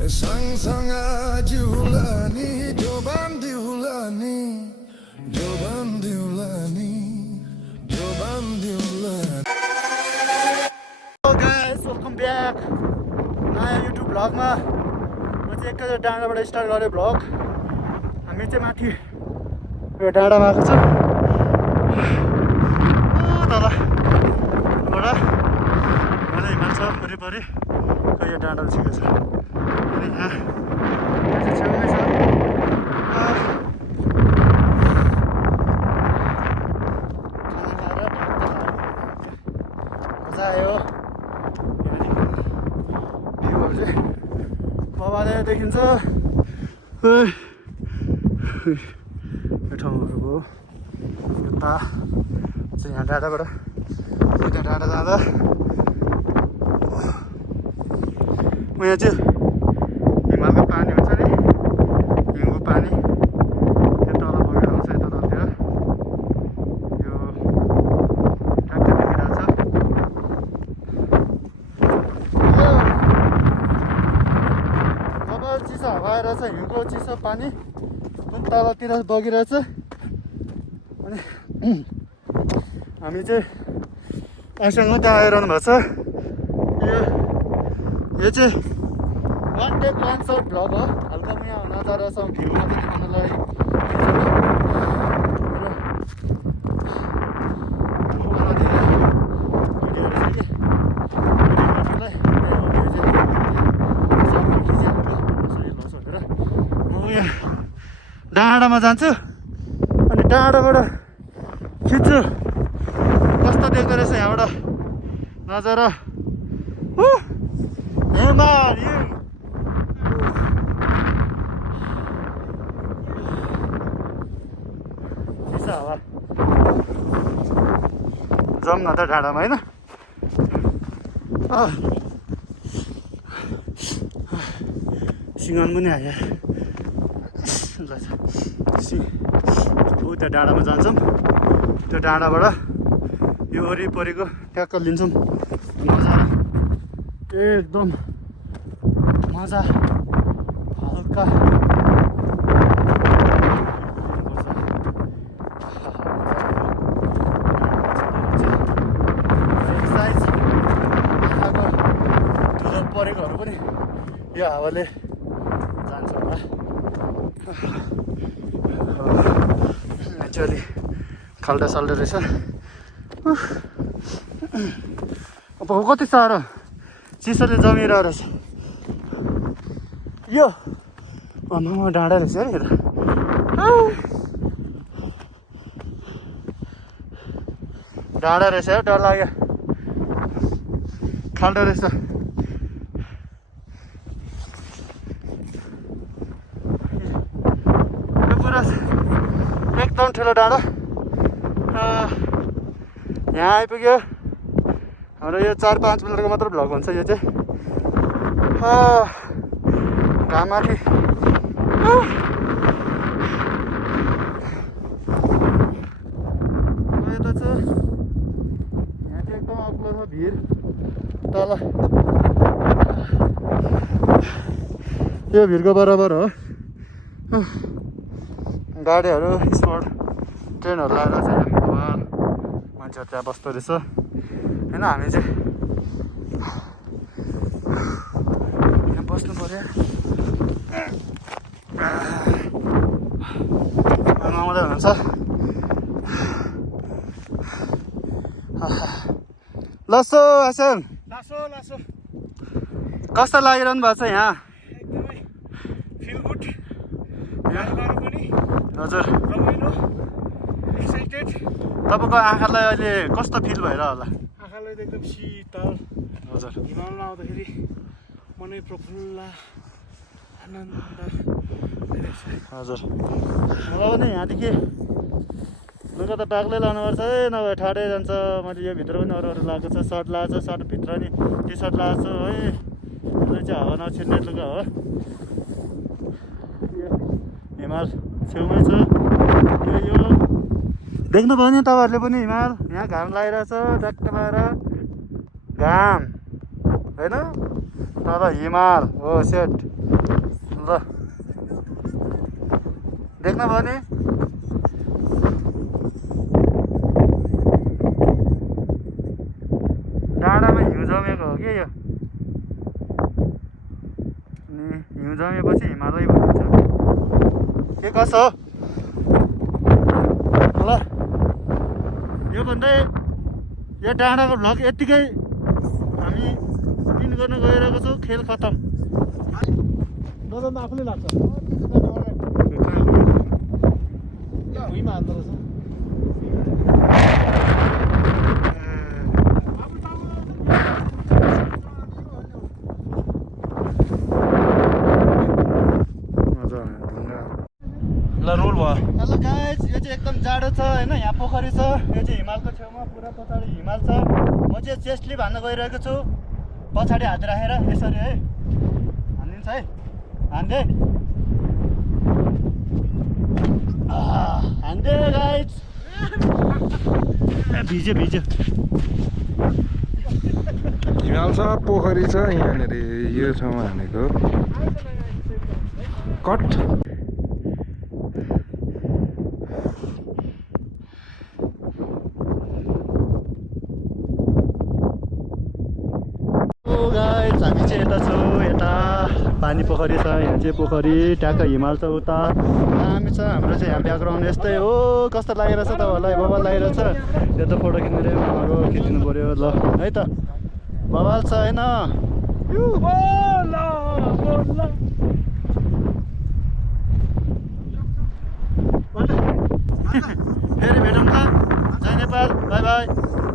सँगसँग जिउला नि जोबान दिउला नि जोबान दिउला नि जोबान दिउला हेलो गाइस, वेलकम ब्याक नयाँ युट्युब भ्लगमा। म चाहिँ एकैचोटि डाँडाबाट स्टार्ट गरेँ भ्लग। हामी चाहिँ माथि यो डाँडामा आएको छ तलबाट मलाई हिमाल छ वरिपरि यो डाँडा छिएको छ अनि यहाँ चाहिँ छेउमै छ। मजा आयो भ्यूहरू चाहिँ मजाले देखिन्छ। यो ठाउँहरूको यता चाहिँ यहाँ डाँडाबाट यता डाँडा जाँदा यहाँ चाहिँ हिमालको पानी हुन्छ नि, हिउँको पानी त्यो तल बगेर आउँछ यता तलतिर। यो ट्र्याक्टर देखिरहेको छ। जब चिसो हावा आएर चाहिँ हिउँको चिसो पानी जुन तलतिर बगिरहेछ। अनि हामी चाहिँ आसँग त्यहाँ आइरहनु भएको छ। यो चाहिँ one take one short vlog हो। हल्का म यहाँ नजारासँग भ्यू मात्रै देखाउनलाई डाँडामा जान्छु अनि डाँडाबाट खिच्छु कस्तो देख्दो रहेछ यहाँबाट नजारा। हावा जाउँ न त डाँडामा होइन। सिँगन पनि आयो त्यहाँ डाँडामा जान्छौँ। त्यो डाँडाबाट यो वरिपरिको ट्याक्क लिन्छौँ। मजा एकदम मजा हल्का एक्सर्साइज आँखाको धुलो परेकोहरू पनि यो हावाले जान्छ होला। मान्छे अलि खाल्डा साल्डो रहेछ। अब कति साह्रो चिसोले जमिरहेको रहेछ यो आमामा डाँडा रहेछ है। डाँडा रहेछ है, डर लाग्यो खाल्डो रहेछ। यो पुरा एकदम ठुलो डाँडा। यहाँ आइपुग्यो हाम्रो यो 4-5 मिनटको मात्र भ्लग हुन्छ यो चाहिँ। घाम माथि यता छ। यहाँ चाहिँ एकदम अग्लो छ भिर तल। यो भिरको बराबर हो। गाडीहरू स्पोर्ट ट्रेनहरू लगाएर चाहिँ मान्छेहरू त्यहाँ बस्दो रहेछ होइन। हामी चाहिँ यहाँ बस्नु पर्यो। आउँदै हुनुहुन्छ लसो आसन लासो कस्तो लागिरहनु भएको छ यहाँ? एकदमै फिल गुड पनि हजुर। एक्साइटेड। तपाईँको आँखालाई अहिले कस्तो फिल भएर होला? आँखालाई त एकदम शीतल। हजुर। हिमालमा आउँदाखेरि मनै प्रफुल्ल आनन्द। हजुर मलाई पनि यहाँदेखि लुगा त बाक्लै लानुपर्छ है, नभए ठाडै जान्छ। मैले यो भित्र पनि अरू लगाएको छ, सर्ट लगाएको छ, सर्ट भित्र नि टी सर्ट लगाएको छु है। यो चाहिँ हावा नछिर्ने लुगा हो। हिमाल छेउमै छ। यो देख्नुभयो नि तपाईँहरूले पनि हिमाल। यहाँ घाम लागिरहेछ ट्याक्क लाएर घाम होइन, तर हिमाल हो सेट। ल देख्नुभयो नि डाँडामा हिउँ जमेको हो कि यो अनि हिउँ जमेपछि हिमालय भनिन्छ के कसो हो ल यो भन्दै यो डाँडाको भ्लग यत्तिकै हामी पिन गर्न गइरहेको छौँ खेल खतम नजान्दा आफूले लाग्छ भुइँमा हाल्दो रहेछ ल रोल भयो हेलो गाइज यो चाहिँ एकदम जाडो छ होइन यहाँ पोखरी छ यो चाहिँ हिमालको छेउमा पुरा पछाडि हिमाल छ म चाहिँ चेस्टली भान्न गइरहेको छु पछाडि हात राखेर यसरी है हानिदिन्छ है हान्दे हान्दे गाइज भिज्यो भिज्यो हिमाल छ पोखरी छ यहाँनिर यो ठाउँमा हानेको कट गाइज हामी चाहिँ यता छौँ यता पानी पोखरी छ यहाँ चाहिँ पोखरी ट्याक्क हिमाल छ उता दामी छ हाम्रो चाहिँ यहाँ ब्याकग्राउन्ड यस्तै हो कस्तो लागिरहेछ तपाईँहरूलाई बबाल लागिरहेछ यो त फोटो खिच्नु मामाको खिचिदिनु पऱ्यो ल है त बबाल छ होइन फेरि भेटौँ ल जय नेपाल बाई बाई